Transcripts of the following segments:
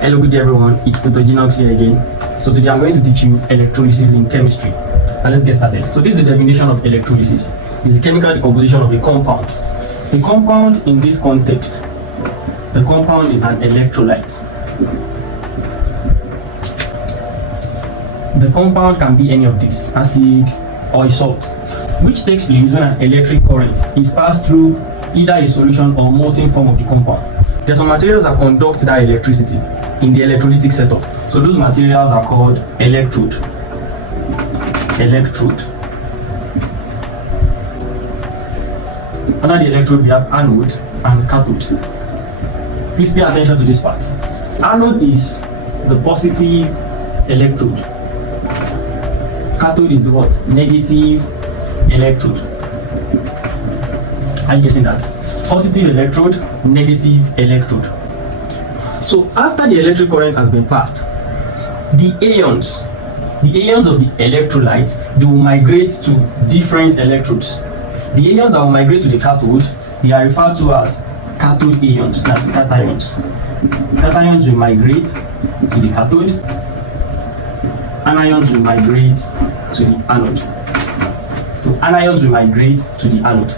Hello, good day everyone, it's Dr. Ginux here again. So today I'm going to teach you electrolysis in chemistry. And let's get started. So this is the definition of electrolysis. It's the chemical decomposition of a compound. The compound in this context, the compound is an electrolyte. The compound can be any of these, acid or a salt, which takes place when an electric current is passed through either a solution or molten form of the compound. There are some materials that conduct that electricity in the electrolytic setup. So those materials are called electrode. Under the electrode we have anode and cathode. Please pay attention to this part. Anode is the positive electrode. Cathode is the what? Negative electrode. Are you getting that? Positive electrode, negative electrode. So after the electric current has been passed, the ions of the electrolyte, they will migrate to different electrodes. The ions that will migrate to the cathode, they are referred to as cathode ions. That's cations. Cations will migrate to the cathode. Anions will migrate to the anode. So anions will migrate to the anode.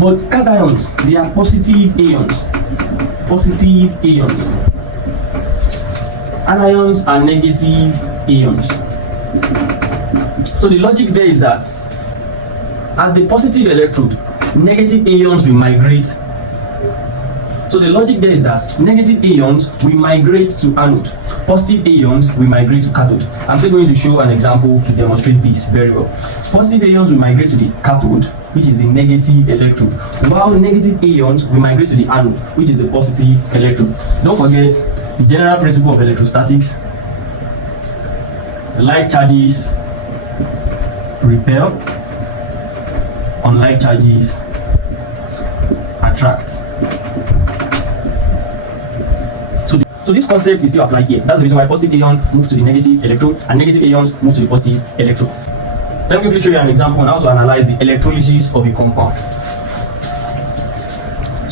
But cations, they are positive ions. Positive ions. Anions are negative ions. So the logic there is that at the positive electrode, negative ions will migrate. So the logic there is that negative ions will migrate to anode. Positive ions will migrate to cathode. I'm still going to show an example to demonstrate this very well. Positive ions will migrate to the cathode, which is the negative electrode, while negative ions will migrate to the anode, which is the positive electrode. Don't forget the general principle of electrostatics. Like charges repel, unlike charges attract. So this concept is still applied here. That's the reason why positive ion moves to the negative electrode and negative ions move to the positive electrode. Let me quickly show you an example on how to analyze the electrolysis of a compound.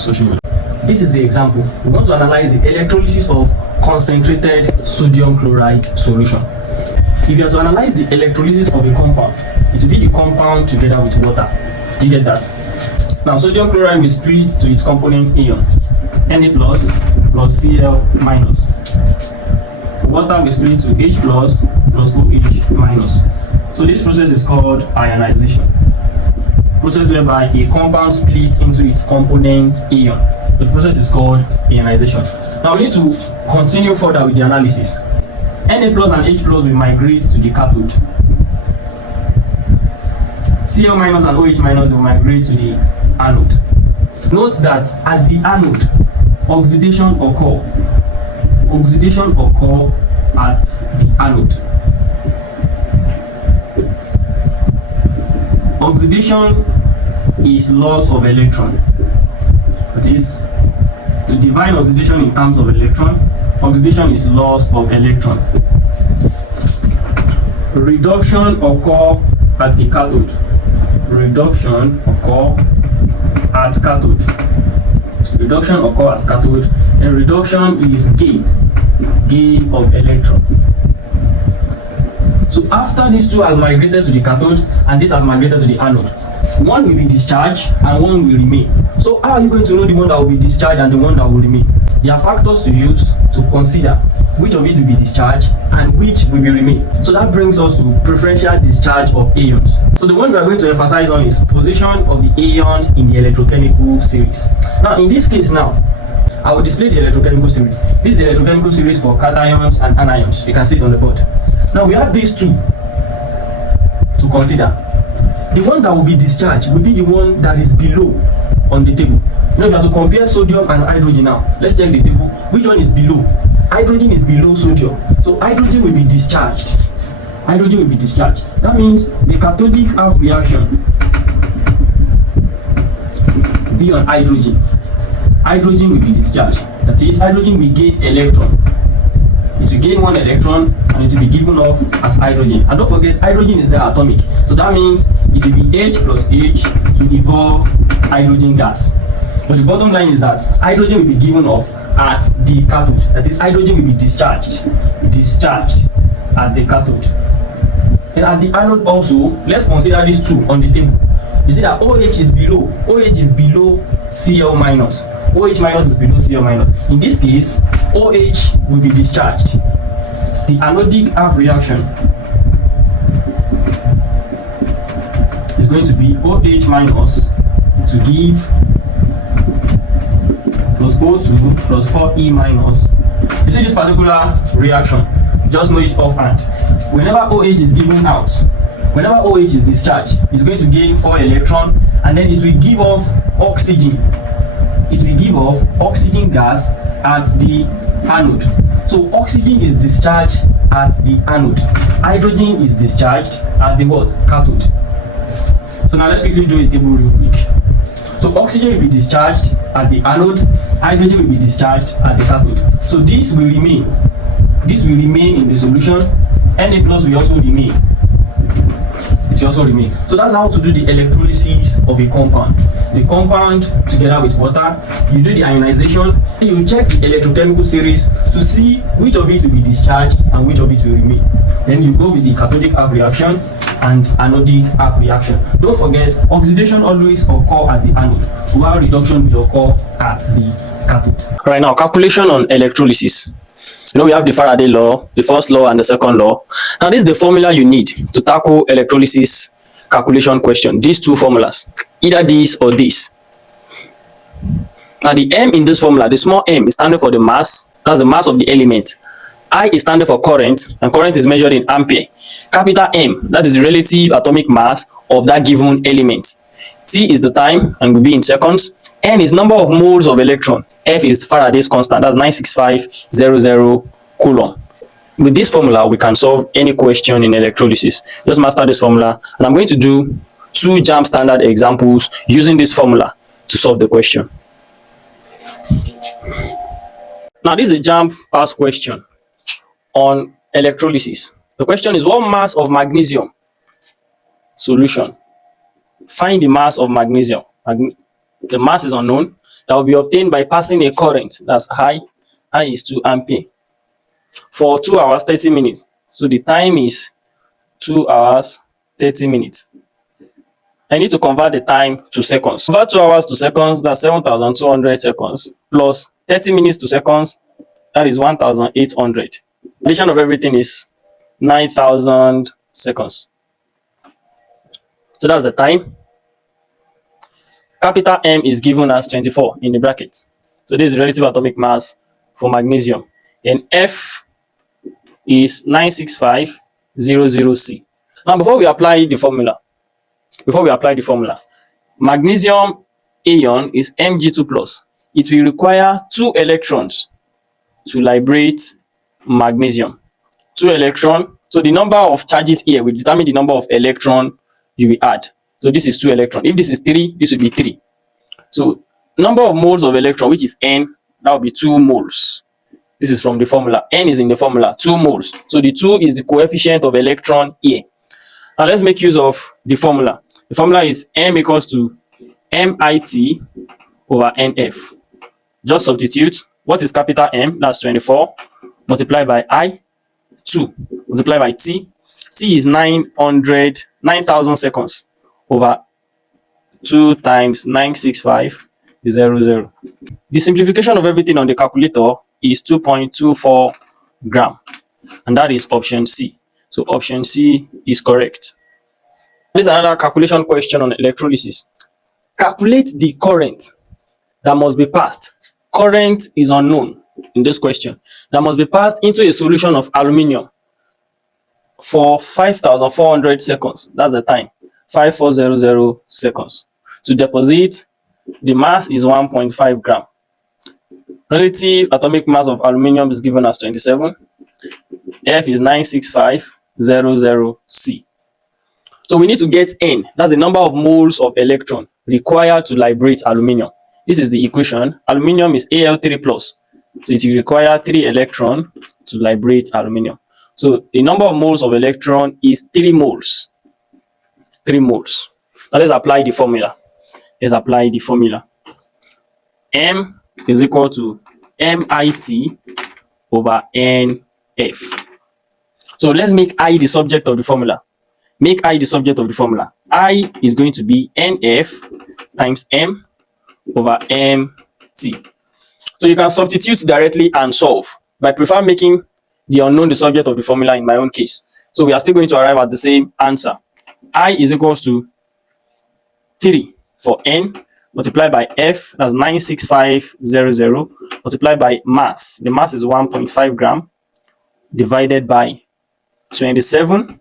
So this is the example. We want to analyze the electrolysis of concentrated sodium chloride solution. If you are to analyze the electrolysis of a compound, it will be the compound together with water. You get that? Now sodium chloride will split to its component ion, Na plus Cl minus. Water will split to H plus OH minus. So this process is called ionization. Process whereby a compound splits into its component ion. The process is called ionization. Now we need to continue further with the analysis. Na plus and H plus will migrate to the cathode. Cl minus and OH minus will migrate to the anode. Note that at the anode, oxidation occur at the anode. Oxidation is loss of electron. That is, to define oxidation in terms of electron, oxidation is loss of electron. Reduction occur at the cathode. Reduction occur at cathode. Reduction occur at cathode, and reduction is gain of electron. So after these two have migrated to the cathode and this have migrated to the anode, one will be discharged and one will remain. So how are you going to know the one that will be discharged and the one that will remain? There are factors to use to consider which of it will be discharged and which will be remain. So that brings us to preferential discharge of ions. So the one we are going to emphasize on is position of the ions in the electrochemical series. Now in this case now, I will display the electrochemical series. This is the electrochemical series for cations and anions. You can see it on the board. Now we have these two to consider. The one that will be discharged will be the one that is below on the table. Now if you have to compare sodium and hydrogen now, let's check the table. Which one is below? Hydrogen is below sodium. So hydrogen will be discharged. Hydrogen will be discharged. That means the cathodic half reaction be on hydrogen. Hydrogen will be discharged. That is, hydrogen will gain electron. It will gain one electron and it will be given off as hydrogen. And don't forget, hydrogen is there atomic. So that means it will be H plus H to evolve hydrogen gas. But the bottom line is that hydrogen will be given off at the cathode. That is, hydrogen will be discharged at the cathode. And at the anode also, let's consider these two on the table. You see that OH is below Cl minus. OH minus is below Cl minus. In this case, OH will be discharged. The anodic half reaction is going to be OH minus to give plus O2 plus 4E minus. You see this particular reaction, just know it offhand. Whenever OH is given out, whenever OH is discharged, it's going to gain 4 electrons, and then it will give off oxygen. It will give off oxygen gas at the anode. So oxygen is discharged at the anode. Hydrogen is discharged at the what? Cathode. So now let's quickly do a table real quick. So oxygen will be discharged at the anode, hydrogen will be discharged at the cathode. So this will remain. This will remain in the solution. Na plus will also remain. It will also remain. So that's how to do the electrolysis of a compound. The compound together with water, you do the ionization, and you check the electrochemical series to see which of it will be discharged and which of it will remain. Then you go with the cathodic half reaction and anodic half reaction. Don't forget, oxidation always occur at the anode, while reduction will occur at the cathode. Right now, calculation on electrolysis. You know, we have the Faraday law, the first law and the second law. Now, this is the formula you need to tackle electrolysis calculation question. These two formulas, either this or this. Now, the M in this formula, the small m is standing for the mass. That's the mass of the element. I is standing for current, and current is measured in ampere. Capital M, that is the relative atomic mass of that given element. T is the time and will be in seconds. N is number of moles of electron. F is Faraday's constant, that's 96500 coulomb. With this formula, we can solve any question in electrolysis. Just master this formula, and I'm going to do 2 JAMB standard examples using this formula to solve the question. Now, this is a JAMB past question on electrolysis. The question is, what mass of magnesium solution? Find the mass of magnesium. The mass is unknown. That will be obtained by passing a current. That's I is 2 ampere for 2 hours 30 minutes. So the time is 2 hours 30 minutes. I need to convert the time to seconds. Convert 2 hours to seconds, that's 7,200 seconds, plus 30 minutes to seconds, that is 1,800. Addition of everything is 9,000 seconds. So that's the time. Capital M is given as 24 in the bracket. So this is the relative atomic mass for magnesium. And F is 96500 C. Now, before we apply the formula, magnesium ion is Mg2 plus. It will require 2 electrons to liberate magnesium. 2 electrons. So the number of charges here will determine the number of electrons you will add. So this is 2 electrons. If this is 3, this will be 3. So number of moles of electron, which is N, that will be 2 moles. This is from the formula. N is in the formula, 2 moles. So the 2 is the coefficient of electron here. Now let's make use of the formula. The formula is M equals to MIT over NF. Just substitute. What is capital M? That's 24. Multiplied by I, 2. Multiplied by T. T is 9,000 seconds over 2 times 96500. The simplification of everything on the calculator is 2.24 gram, and that is option C. So option C is correct. This is another calculation question on electrolysis. Calculate the current that must be passed. Current is unknown in this question. That must be passed into a solution of aluminium for 5,400 seconds. That's the time. 5400 seconds. To deposit, the mass is 1.5 gram. Relative atomic mass of aluminium is given as 27. F is 96500 C. So we need to get N. That's the number of moles of electron required to liberate aluminium. This is the equation. Aluminium is Al3+. So it will require 3 electrons to liberate aluminium. So the number of moles of electron is 3 moles. 3 moles. Now let's apply the formula. M is equal to MIT over NF. So let's make I the subject of the formula. Make I the subject of the formula. I is going to be NF times M over MT. So you can substitute directly and solve, but I prefer making the unknown the subject of the formula in my own case. So we are still going to arrive at the same answer. I is equals to 3 for N multiplied by F, that's 96500, multiplied by mass. The mass is 1.5 gram, divided by 27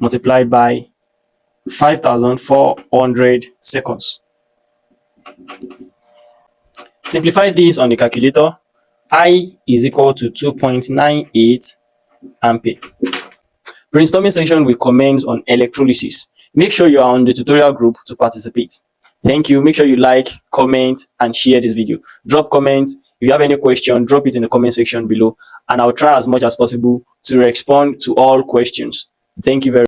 multiplied by 5,400 seconds. Simplify this on the calculator. I is equal to 2.98 ampere. Brainstorming section will commence on electrolysis. Make sure you are on the tutorial group to participate. Thank you. Make sure you like, comment, and share this video. Drop comments. If you have any question, drop it in the comment section below, and I'll try as much as possible to respond to all questions. Thank you very much.